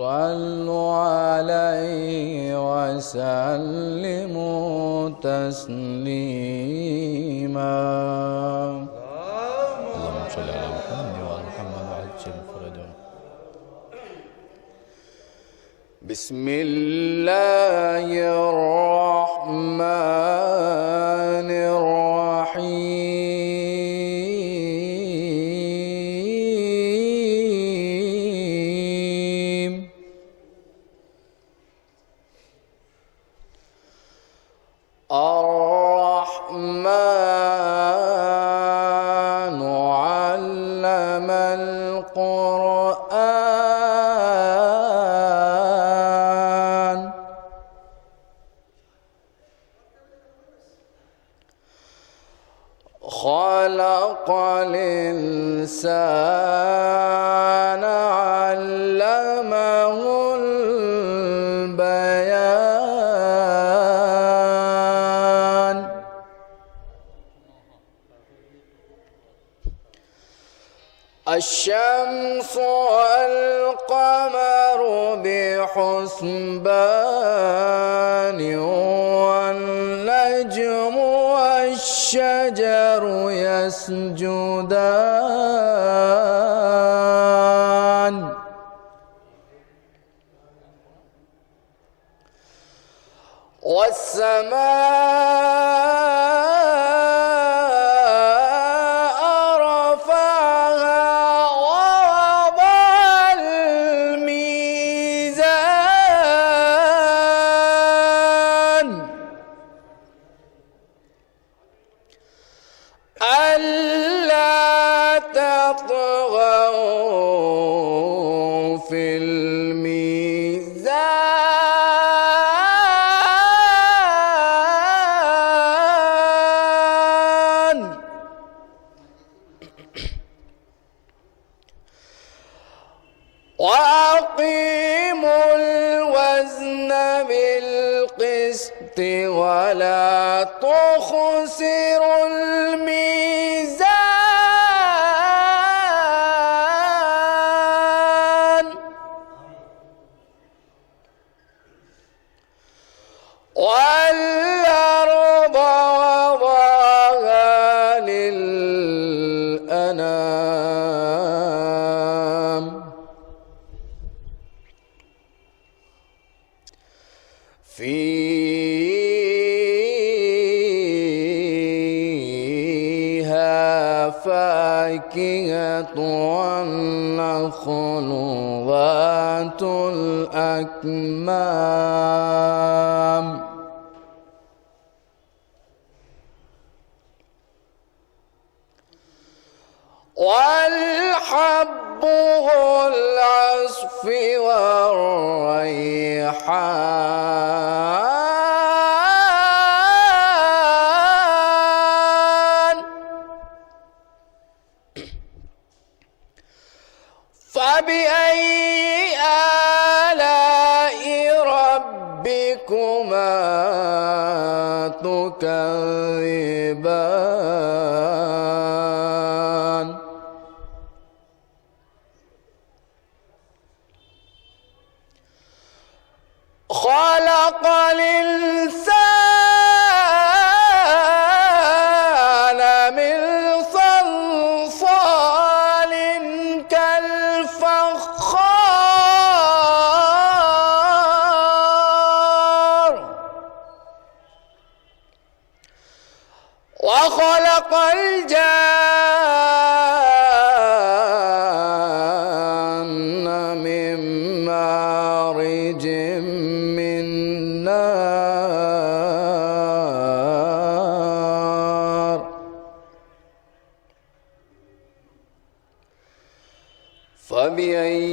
صلوا عليه وسلموا تسليما. اللهم صل على محمد وعلى محمد وعجل فرجهم. بسم الله الرحمن الرحيم. الرحمن علم القرآن خلق الإنسان علمه البيان. الشمس والقمر بحسبان والنجم والشجر يسجدان. والسماء رفعها ووضع الميزان ألا تطغوا في الميزان وأقيموا الوزن بالقسط ولا تخسروا الميزان والأرض وضعها للأنام فيها فاكهة والنخل ذات الأكمام والحب ذو العصف والريحان. فبأي آلاء ربكما تكذبان. خلق الإنسان من صلصال كالفخار وخلق الجان من مارج من نار. فبأي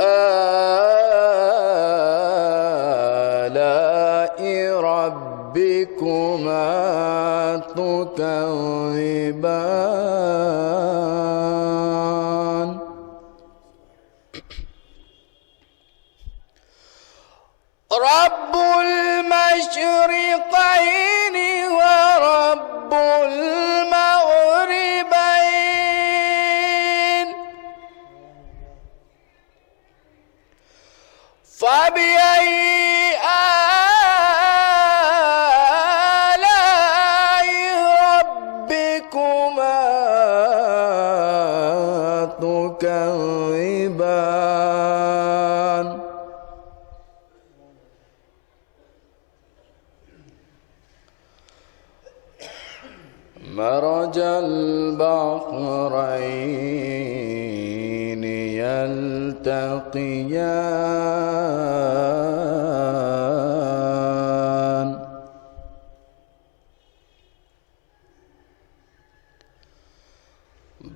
آلاء ربكما تكذبان. رب المشرقين ورب المغربين فبأي آلاء ربكما تكذبان مرج البحرين يلتقيان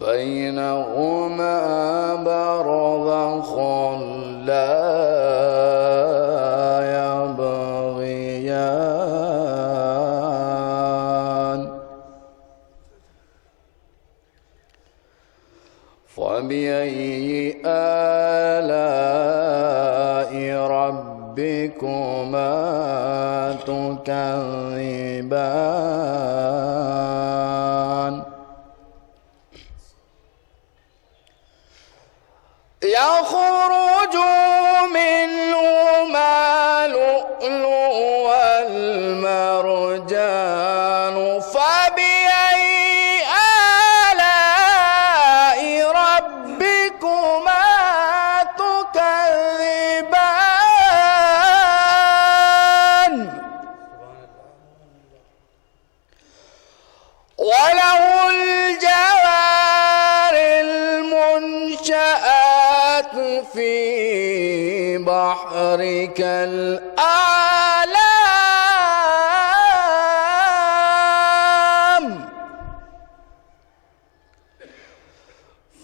بينهما برزخ لا يبغيان فبأي آلاء ربكما تكذبان يخرج منهما اللؤلؤ والمرجان فبأي آلاء ربكما تكذبان وله الجوار المنشآت في بحر كالأعلام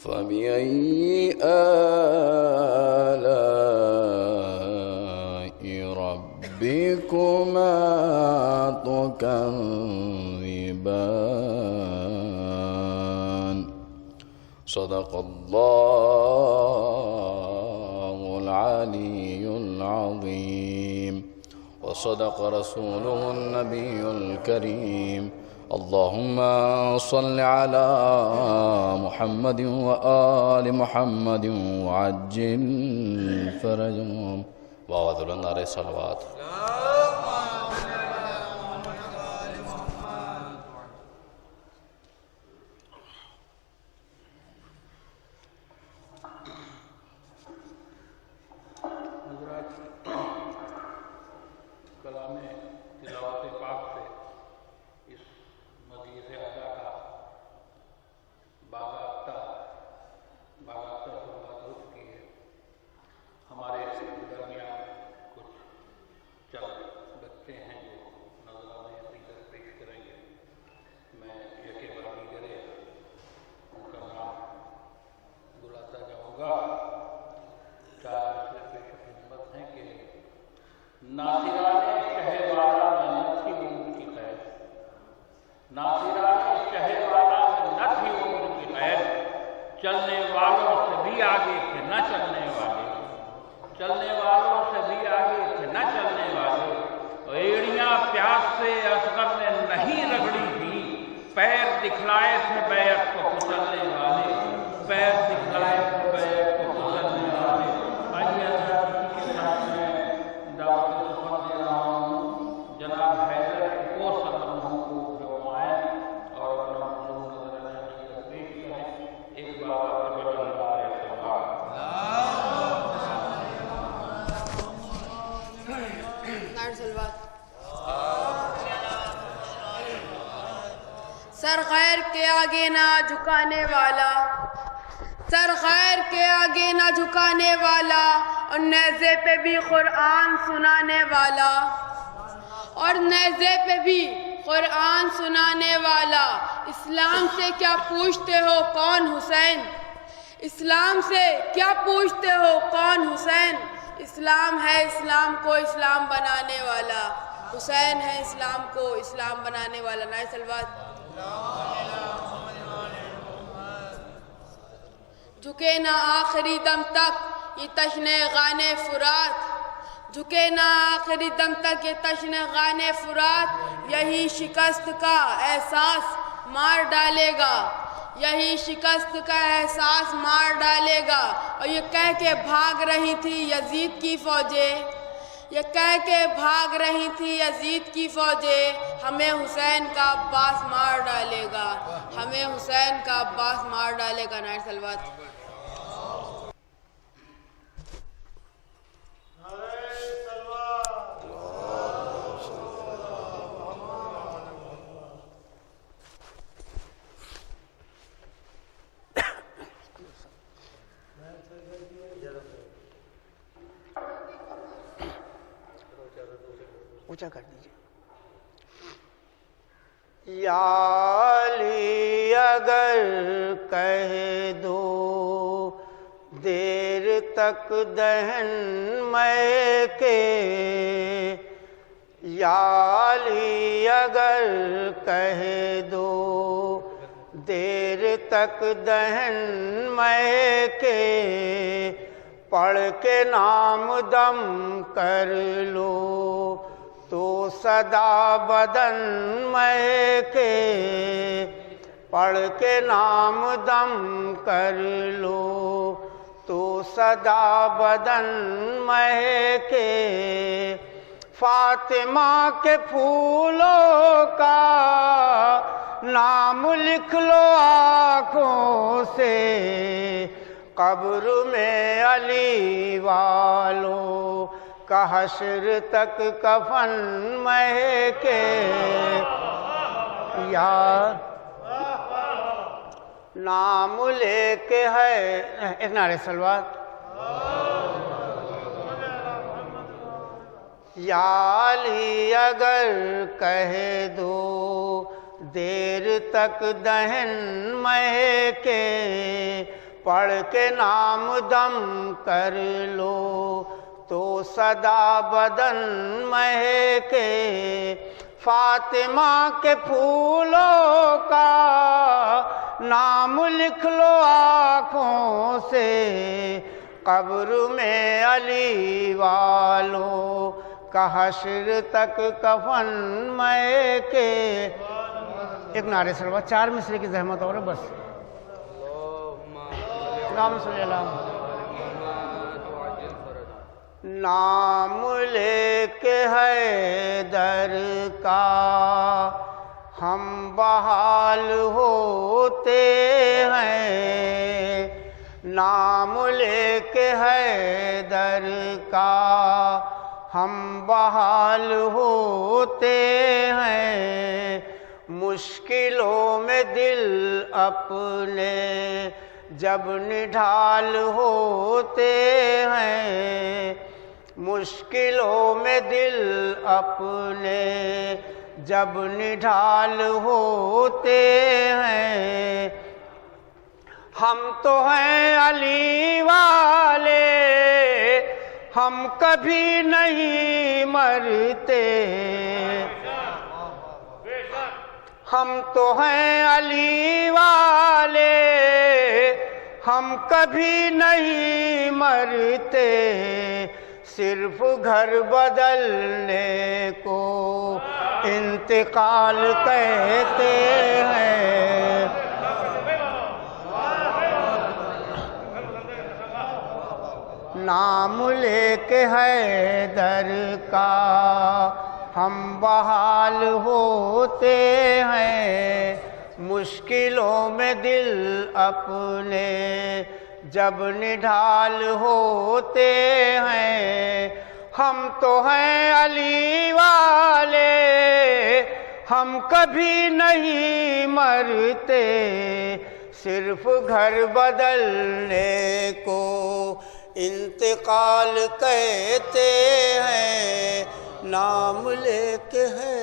فبأي آلاء ربكما تكذبان صدق الله العلي العظيم وصدق رسوله النبي الكريم اللهم صل على محمد وآل محمد وعجل فرجهم وأعوذ النار صلوات چلنے والوں سے بھی آگے تھے نہ چلنے والے، چلنے والوں سے بھی آگے تھے نہ چلنے والے، ایڑیاں پیاس سے اصغر نے نہیں رگڑی تھی، پیر دکھلائے تھے بیعت کو کچلنے والے، پیر دکھلائے تھے بیعت کو کچلنے والے۔ آئیے اللہ کی خدمت میں دعوت سفر دے رہا ہوں جناب حیدر کو صدر کو فرمائیں اور اپنا مطلوب نظر کی تفریح کریں۔ ایک بار سر خیر کے آگے نہ جھکانے والا، سر خیر کے آگے نہ جھکانے والا، اور نیزے پہ بھی قرآن سنانے والا، اور نیزے پہ بھی قرآن سنانے والا۔ اسلام سے کیا پوچھتے ہو کون حسین؟ اسلام سے کیا پوچھتے ہو کون حسین؟ اسلام ہے اسلام کو اسلام بنانے والا، حسین ہے اسلام کو اسلام بنانے والا۔ نائے سلوات۔ جھکے نہ آخری دم تک یہ تشنہ غانے فرات، جھکے نہ آخری دم تک یہ تشنہ غانے فرات، یہی شکست کا احساس مار ڈالے گا، یہی شکست کا احساس مار ڈالے گا۔ اور یہ کہہ کے بھاگ رہی تھی یزید کی فوجیں، یہ کہہ کے بھاگ رہی تھی یزید کی فوجیں، ہمیں حسین کا عباس مار ڈالے گا، ہمیں حسین کا عباس مار ڈالے گا۔ نعرہ صلوات۔ اونچا کر دیجیے۔ یا علی اگر کہہ دو دیر تک دہن میں کے، یا علی اگر کہہ دو دیر تک دہن میں کے، پڑھ کے نام دم کر لو تو صدا بدن میں کے، پڑھ کے نام دم کر لو تو صدا بدن میں کے، فاطمہ کے پھولوں کا نام لکھ لو آنکھوں سے، قبر میں علی والوں کا حشر تک کفن مہکے، یا نام لے کے ہے۔ ایک نعرہ صلوات۔ یا علی اگر کہہ دو دیر تک دہن مہکے، پڑھ کے نام دم کر لو تو صدا بدن مہکے، فاطمہ کے پھولوں کا نام لکھ لو آنکھوں سے، قبر میں علی والوں کا حشر تک کفن مہکے۔ ایک نعرہ صلوات، 4 مصرے کی زحمت اور بس۔ اللہم صلی اللہ علیہ وسلم۔ نام لے کے حیدر کا ہم بحال ہوتے ہیں، نام لے کے حیدر کا ہم بحال ہوتے ہیں، مشکلوں میں دل اپنے جب نڈھال ہوتے ہیں، مشکلوں میں دل اپنے جب نڈھال ہوتے ہیں، ہم تو ہیں علی والے ہم کبھی نہیں مرتے، ہم تو ہیں علی والے ہم کبھی نہیں مرتے، صرف گھر بدلنے کو انتقال کہتے ہیں، نام لے کے حیدر کا ہم بحال ہوتے ہیں، مشکلوں میں دل اپنے جب نڈھال ہوتے ہیں، ہم تو ہیں علی والے ہم کبھی نہیں مرتے، صرف گھر بدلنے کو انتقال کہتے ہیں، نام لے کے ہے۔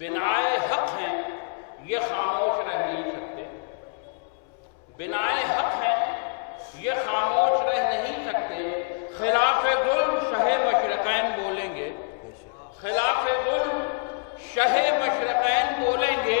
بنائے حق ہیں یہ خاموش رہ نہیں سکتے، بنائے حق ہیں یہ خاموش رہ نہیں سکتے، خلاف ظلم شہ مشرقین بولیں گے، خلاف ظلم شہ مشرقین بولیں گے،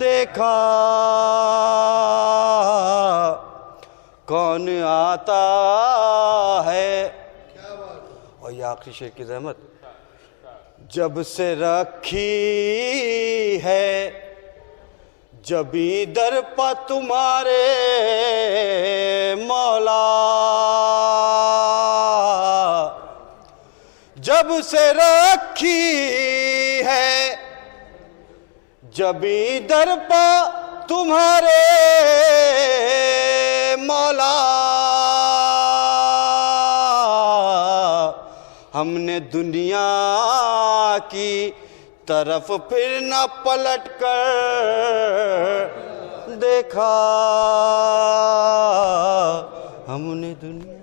دیکھا کون آتا ہے. اور یہ آخری شعر کی زحمت. جب سے رکھی ہے جبیں در پہ تمہارے مولا, جب سے رکھی ہے جبیں در پہ تمہارے مولا, ہم نے دنیا کی طرف پھر نہ پلٹ کر دیکھا, ہم نے دنیا.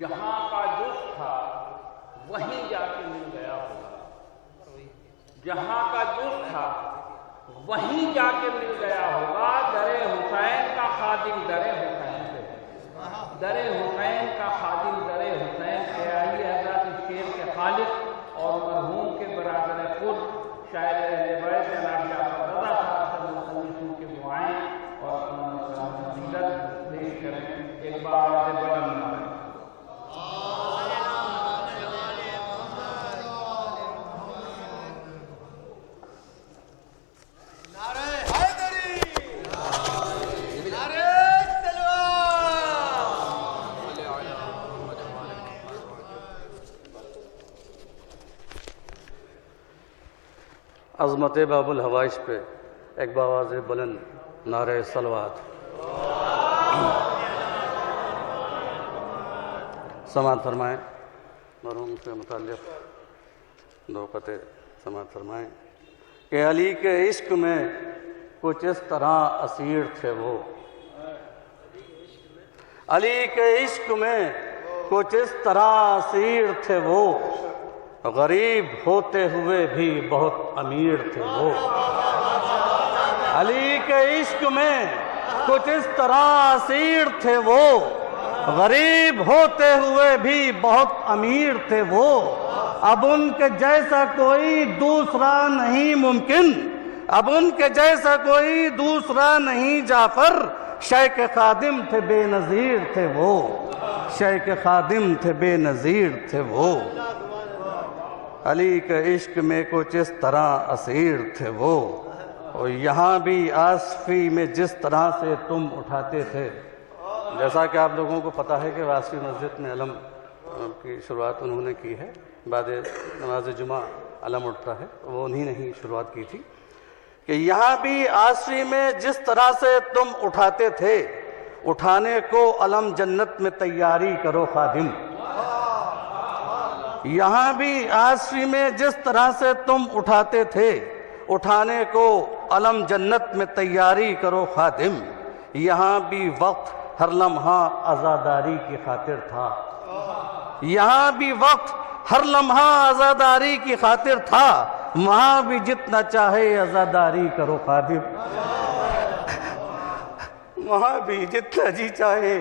جہاں کا جز تھا وہیں جا کے مل گیا ہوگا, جہاں کا جز تھا وہیں جا کے مل گیا ہوگا. در حسین کا خادم در حسین سے, در حسین کا خادم در حسین سے. آئیے حضرات اس شعر کے خالق اور مرحوم کے برادر خود شاعر اہل بیت جناب جعفر رضا صاحب سے مخلصوں کے دعائیں اور اپنا فضیلت پیش کریں. ایک بار سے بڑا منظر عظمت باب الحوائج پہ ایک بآواز بلند نعرہ صلوات. سماعت فرمائیں. مرحوم سے متعلق دو قطع سماعت فرمائیں کہ علی کے عشق میں کچھ اس طرح اسیر تھے وہ, علی کے عشق میں کچھ اس طرح اسیر تھے وہ, غریب ہوتے ہوئے بھی بہت امیر تھے وہ. علی کے عشق میں کچھ اس طرح اسیر تھے وہ, غریب ہوتے ہوئے بھی بہت امیر تھے وہ. اب ان کے جیسا کوئی دوسرا نہیں ممکن, اب ان کے جیسا کوئی دوسرا نہیں جعفر. شیخ خادم تھے بے نظیر تھے وہ, شیخ خادم تھے بے نظیر تھے وہ. علی کے عشق میں کچھ اس طرح اسیر تھے وہ. اور یہاں بھی آصفی میں جس طرح سے تم اٹھاتے تھے, جیسا کہ آپ لوگوں کو پتہ ہے کہ آصفی مسجد میں علم کی شروعات انہوں نے کی ہے, بعد نماز جمعہ علم اٹھتا ہے, وہ انہی نے ہی شروعات کی تھی. کہ یہاں بھی آصفی میں جس طرح سے تم اٹھاتے تھے, اٹھانے کو علم جنت میں تیاری کرو خادم. یہاں بھی آصفی میں جس طرح سے تم اٹھاتے تھے, اٹھانے کو علم جنت میں تیاری کرو خادم. یہاں بھی وقت ہر لمحہ عزاداری کی خاطر تھا, یہاں بھی وقت ہر لمحہ عزاداری کی خاطر تھا. وہاں بھی جتنا چاہے عزاداری کرو خادم, وہاں بھی جتنا جی چاہے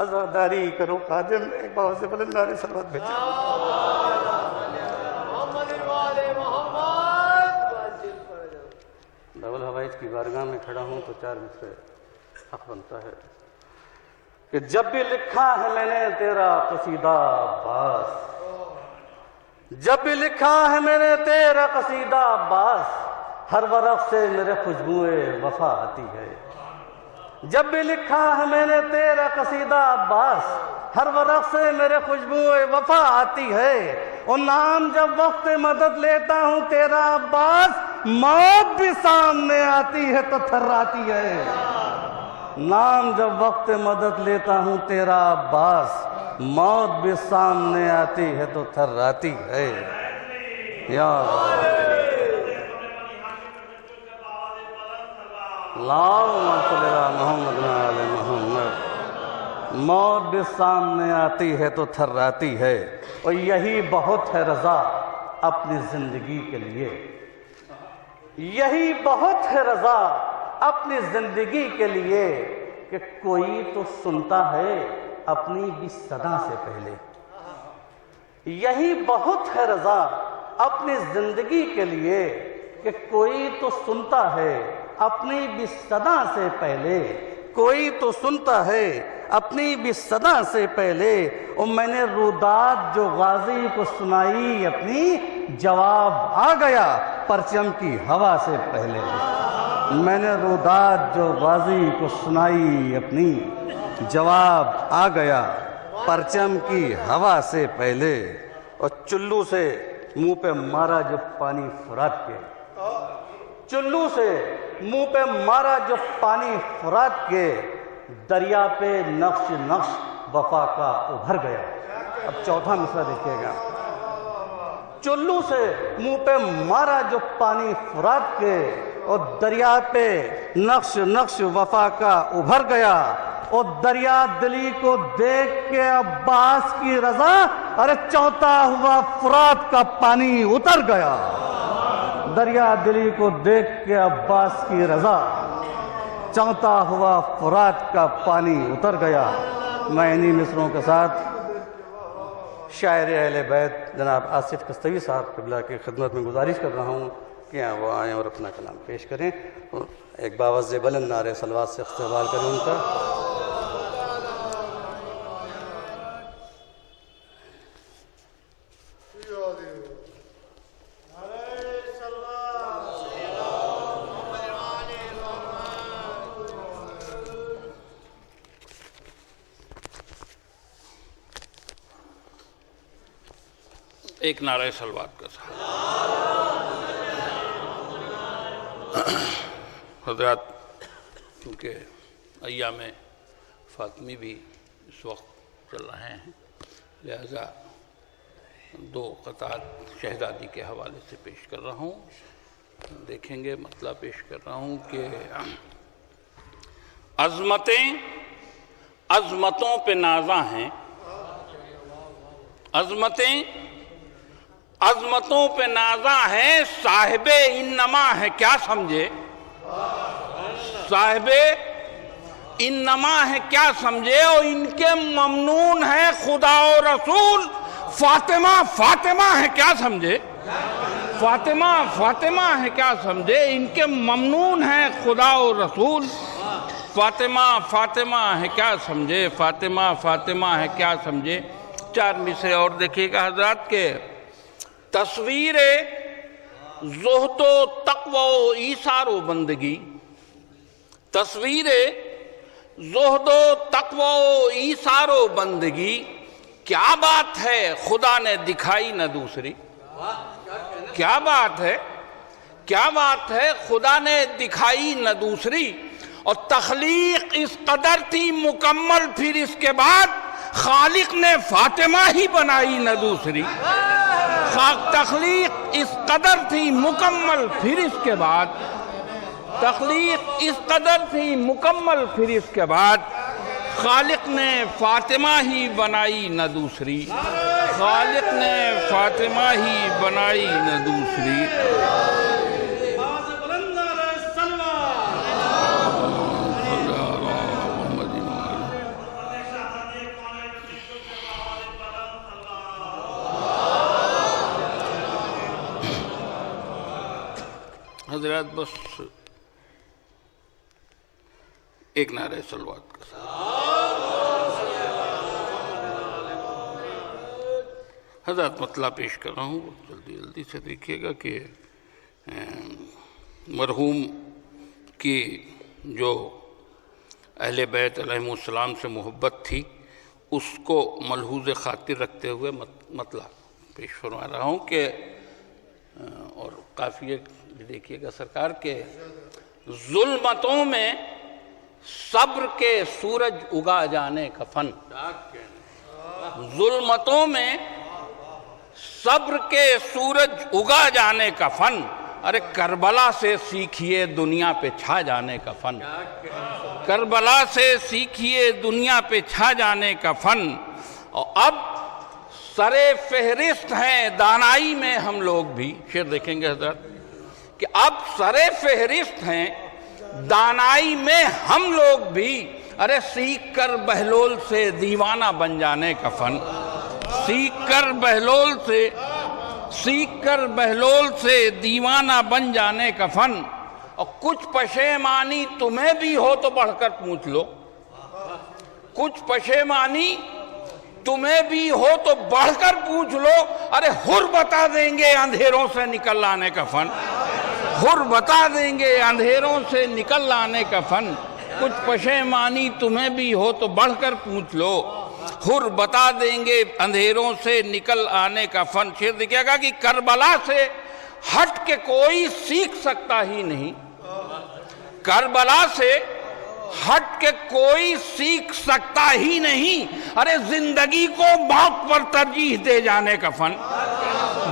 عزاداری کرو خادم. ایک بار سے بلند نعرہ صلوات بھیجیں. باب الحوائج کی بارگاہ میں کھڑا ہوں تو چار مصرے حق بنتا ہے کہ جب بھی لکھا ہے میں نے تیرا قصیدہ عباس, جب بھی لکھا ہے میں نے تیرا قصیدہ عباس, ہر ورق سے میرے خوشبوئے وفا آتی ہے. جب بھی لکھا ہے میں نے تیرا قصیدہ عباس, ہر ورق سے میرے خوشبوئے وفا آتی ہے. اور نام جب وقت مدد لیتا ہوں تیرا عباس, موت بھی سامنے آتی ہے تو تھراتی ہے. نام جب وقت مدد لیتا ہوں تیرا عباس, موت بھی سامنے آتی ہے تو تھراتی ہے. یا اللہم صلی علی محمد و آل محمد. موت بھی سامنے آتی ہے تو تھراتی ہے. اور یہی بہت ہے رضا اپنی زندگی کے لیے, یہی بہت ہے رضا اپنی زندگی کے لیے کہ کوئی تو سنتا ہے اپنی بھی صدا سے پہلے. یہی بہت ہے رضا اپنی زندگی کے لیے کہ کوئی تو سنتا ہے اپنی بھی صدا سے پہلے. کوئی تو سنتا ہے اپنی بھی صدا سے پہلے. اور میں نے روداد جو غازی کو سنائی اپنی جواب آ گیا پرچم کی ہوا سے پہلے. میں نے روداد جو غازی کو سنائی اپنی جواب آ گیا پرچم کی ہوا سے پہلے. اور چلو سے منہ پہ مارا جو پانی فرات کے. چلو سے منہ پہ مارا جو پانی فرات کے. دریا پہ نقش نقش وفا کا ابھر گیا. اب چوتھا مصرع دیکھیے گا. چلو سے منہ پہ مارا جو پانی فرات کے اور دریا پہ نقش نقش وفا کا ابھر گیا. اور دریا دلی کو دیکھ کے عباس کی رضا ارے چوتا ہوا فرات کا پانی اتر گیا. دریا دلی کو دیکھ کے عباس کی رضا چوتا ہوا فرات کا پانی اتر گیا. میں انہی مصروں کے ساتھ شاعر اہل بیت جناب آصف کستوی صاحب قبلہ کی خدمت میں گزارش کر رہا ہوں کہ وہ آئیں اور اپنا کلام پیش کریں. ایک باوزِ بلند نعرے صلوات سے استقبال کریں ان کا. ایک نعرہ صلوات کا ساتھ. حضرات کیونکہ ایام فاطمی بھی اس وقت چل رہے ہیں لہذا دو قطعات شہزادی کے حوالے سے پیش کر رہا ہوں. دیکھیں گے مطلب پیش کر رہا ہوں کہ عظمتیں عظمتوں پہ نازاں ہیں. عظمتیں عظمتوں پہ نازاں ہیں. صاحب انما ہے کیا سمجھے. صاحب انما ہے کیا سمجھے. اور ان کے ممنون ہے خدا و رسول. فاطمہ فاطمہ ہے کیا سمجھے. فاطمہ فاطمہ ہے کیا سمجھے. ان کے ممنون ہے خدا و رسول. فاطمہ فاطمہ ہے کیا سمجھے. فاطمہ فاطمہ ہے کیا سمجھے. چار مصرے اور دیکھیے گا حضرات کے تصویر زہد و تقوی و ایثار و بندگی. تصویر زہد و تقوی و ایثار و بندگی. کیا بات ہے خدا نے دکھائی نہ دوسری. کیا بات ہے کیا بات ہے خدا نے دکھائی نہ دوسری. اور تخلیق اس قدر تھی مکمل پھر اس کے بعد خالق نے فاطمہ ہی بنائی نہ دوسری. تخلیق اس قدر تھی مکمل پھر اس کے بعد. تخلیق اس قدر تھی مکمل پھر اس کے بعد خالق نے فاطمہ ہی بنائی نہ دوسری. خالق نے فاطمہ ہی بنائی نہ دوسری. حضرات بس ایک نعرہ صلوات کا ساتھ. حضرات مطلب پیش کر رہا ہوں جلدی جلدی سے دیکھیے گا کہ مرحوم کی جو اہل بیت علیہ السلام سے محبت تھی اس کو ملحوظ خاطر رکھتے ہوئے مطلب پیش فرما رہا ہوں کہ اور قافیے دیکھیے گا سرکار کے ظلمتوں میں صبر کے سورج اگا جانے کا فن. ظلمتوں میں صبر کے سورج اگا جانے کا فن. ارے کربلا سے سیکھیے دنیا پہ چھا جانے کا فن. کربلا سے سیکھیے دنیا پہ چھا جانے کا فن. اور اب سرے فہرست ہیں دانائی میں ہم لوگ بھی. شعر دیکھیں گے حضرت کہ اب سرے فہرست ہیں دانائی میں ہم لوگ بھی ارے سیکھ کر بہلول سے دیوانہ بن جانے کا فن، سیکھ کر بہلول سے دیوانہ بن جانے کا فن، اور کچھ پشیمانی تمہیں بھی ہو تو بڑھ کر پوچھ لو، کچھ پشیمانی تمہیں بھی ہو تو بڑھ کر پوچھ لو، ارے حر بتا دیں گے اندھیروں سے نکل آنے کا فن، حر بتا دیں گے اندھیروں سے نکل آنے کا فن، کچھ پشیمانی تمہیں بھی ہو تو بڑھ کر پوچھ لو، حر بتا دیں گے اندھیروں سے نکل آنے کا فن۔ شعر دیکھیے گا کہ کربلا سے ہٹ کے کوئی سیکھ سکتا ہی نہیں، کربلا سے ہٹ کے کوئی سیکھ سکتا ہی نہیں، ارے زندگی کو موت پر ترجیح دے جانے کا فن،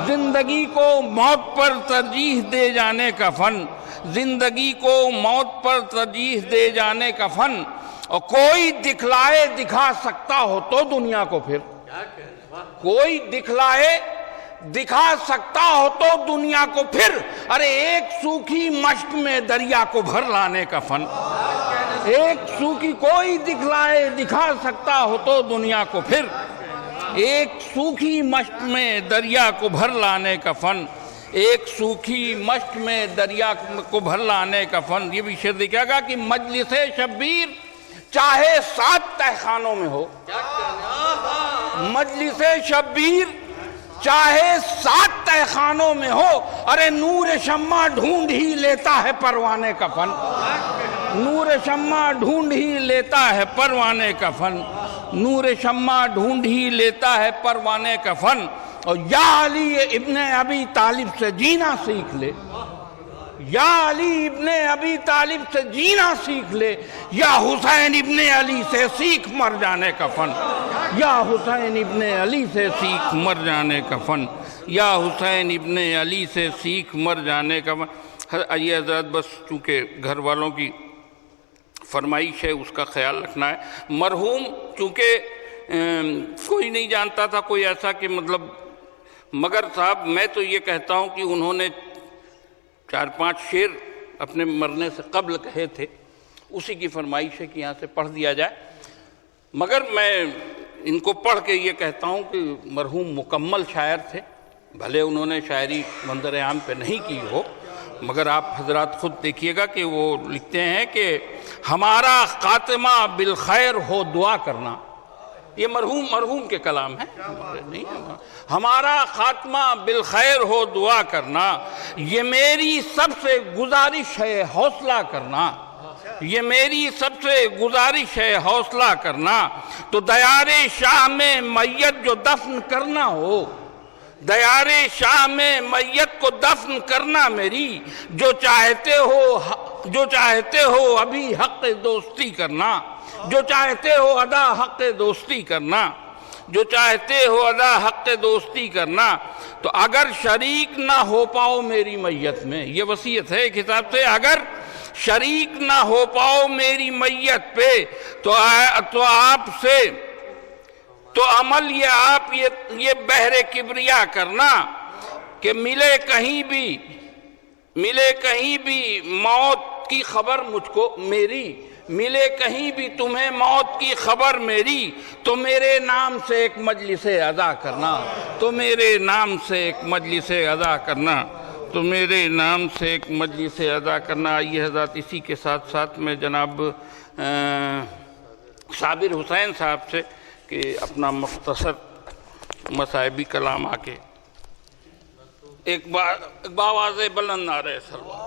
زندگی کو موت پر ترجیح دے جانے کا فن، زندگی کو موت پر ترجیح دے جانے کا فن، اور کوئی دکھلائے دکھا سکتا ہو تو دنیا کو، پھر کوئی دکھلائے دکھا سکتا ہو تو دنیا کو، پھر ارے ایک سوکھی مشق میں دریا کو بھر لانے کا فن، ایک سوکھی کوئی دکھلائے دکھا سکتا ہو تو دنیا کو، پھر ایک سوکھی مشق میں دریا کو بھر لانے کا فن، ایک سوکھی مشق میں دریا کو بھر لانے کا فن۔ یہ بھی شعر دیکھا گا کہ مجلس شبیر چاہے 7 تہخانوں میں ہو، مجلس شبیر چاہے 7 تہخانوں میں ہو، ارے نور شمع ڈھونڈ ہی لیتا ہے پروانے کا فن، نور شمع ڈھونڈ ہی لیتا ہے پروانے کا فن، نور شمع ڈھونڈ ہی لیتا ہے پروانے کا فن، اور یا علی ابن ابی طالب سے جینا سیکھ لے، یا علی ابن ابی طالب سے جینا سیکھ لے، یا حسین ابن علی سے سیکھ مر جانے کا فن، یا حسین ابن علی سے سیکھ مر جانے کا فن، یا حسین ابن علی سے سیکھ مر جانے کا فن۔ آئیے حضرات، بس چونکہ گھر والوں کی فرمائش ہے اس کا خیال رکھنا ہے۔ مرحوم چونکہ کوئی نہیں جانتا تھا کوئی ایسا کہ مطلب، مگر صاحب میں تو یہ کہتا ہوں کہ انہوں نے 4-5 شعر اپنے مرنے سے قبل کہے تھے، اسی کی فرمائش ہے کہ یہاں سے پڑھ دیا جائے، مگر میں ان کو پڑھ کے یہ کہتا ہوں کہ مرحوم مکمل شاعر تھے، بھلے انہوں نے شاعری منظر عام پہ نہیں کی ہو، مگر آپ حضرات خود دیکھیے گا کہ وہ لکھتے ہیں کہ ہمارا خاتمہ بالخیر ہو دعا کرنا، یہ مرحوم کے کلام ہے، ہمارا خاتمہ بالخیر ہو دعا کرنا، یہ میری سب سے گزارش ہے حوصلہ کرنا، یہ میری سب سے گزارش ہے حوصلہ کرنا، تو دیار شاہ میں میت جو دفن کرنا ہو، دیار شاہ میں میت کو دفن کرنا میری، جو چاہتے ہو ابھی حق دوستی کرنا، جو چاہتے ہو ادا حق دوستی کرنا، جو چاہتے ہو ادا حق دوستی کرنا، تو اگر شریک نہ ہو پاؤ میری میت میں، یہ وصیت ہے ایک حساب سے، اگر شریک نہ ہو پاؤ میری میت پہ تو آپ سے تو عمل یہ بحر کبریا کرنا کہ ملے کہیں بھی موت کی خبر مجھ کو میری، ملے کہیں بھی تمہیں موت کی خبر میری، تو میرے نام سے ایک مجلس ادا کرنا، تو میرے نام سے ایک مجلس ادا کرنا، تو میرے نام سے ایک مجلس ادا کرنا۔ آئیے حضرات، اسی کے ساتھ ساتھ میں جناب صابر حسین صاحب سے کہ اپنا مختصر مصائبی کلام آ کے ایک باواز بلند آ رہے سلوات۔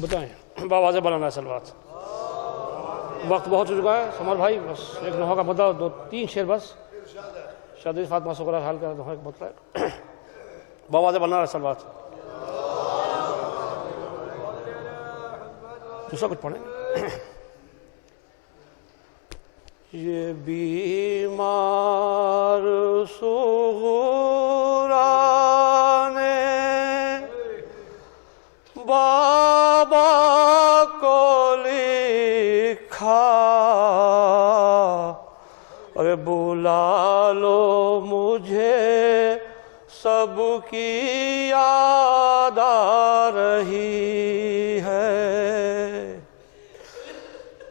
بتائیں باواز بلند سلوات۔ وقت بہت ہو چکا ہے سمر بھائی، بس ایک نوحہ کا مدعا 2-3 شعر بس، شادی فاطمہ سکرہ حال کا نوحہ کا مطلب ہے۔ باواز بلند سلوات، دوسرا کچھ پڑھیں۔ یہ بیمار سغرانے بابا کو لکھا، ارے سب کی یاد آ رہی ہے،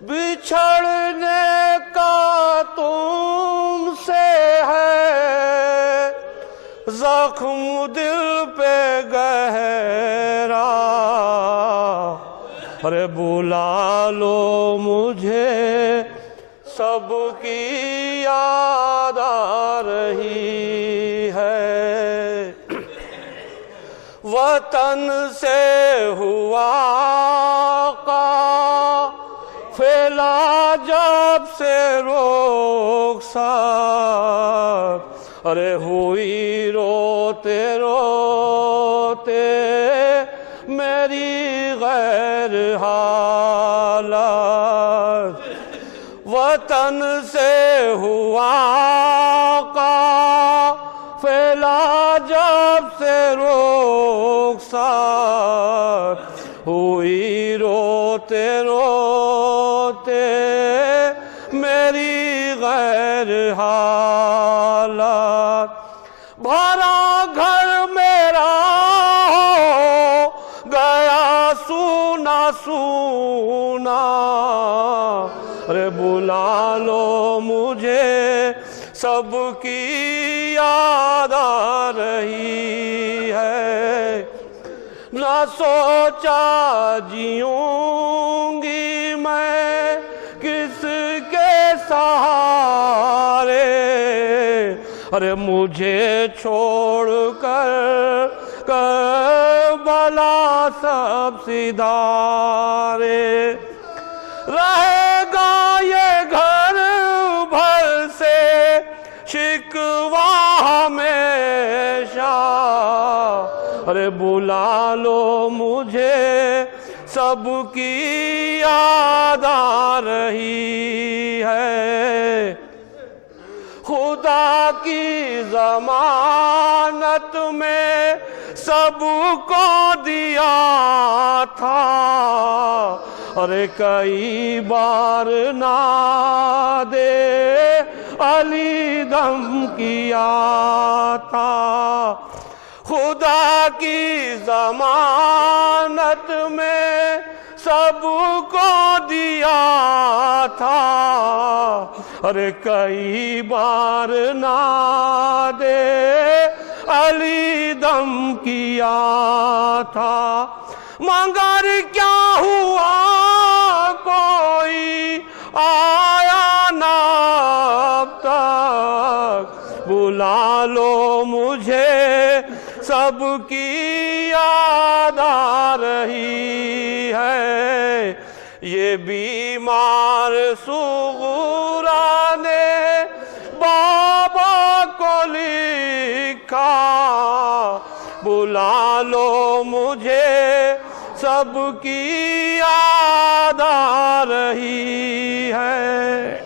بچھڑنے کا تم سے ہے زخم دل پہ گہرا، ارے بلا لو مجھے سب کی یاد آ رہی ہے، وطن سے ہوا قافلہ جب سے رخصت، ارے ہوئی روتے روتے میری غیر حالت، وطن سے ہوا قافلہ جب سے رخصت، ہوئی روتے روتے میری غیر حالت، بھرا گھر میرا ہو گیا سونا سونا، ارے بلا لو مجھے سب کی یاد آ رہی ہے، نہ سوچا جیوں گی میں کس کے سہارے، ارے مجھے چھوڑ کر کربلا سب سدھارے، رہے گا یہ گھر بھر سے شکوہ ہمیشہ، ارے بلا لو مجھے سب کی یاد آ رہی ہے، خدا کی ضمانت میں سب کو دیا تھا، ارے کئی بار نادے علی دم کیا تھا، خدا کی ضمانت میں سب کو دیا تھا، ارے کئی بار نادے علی دم کیا تھا، مگر کیا ہوا کوئی آیا نہ اب تک، بلا لو مجھے سب کی یاد آ رہی ہے، یہ بیمار صغرا نے بابا کو لکھا، بلا لو مجھے سب کی یاد آ رہی ہے۔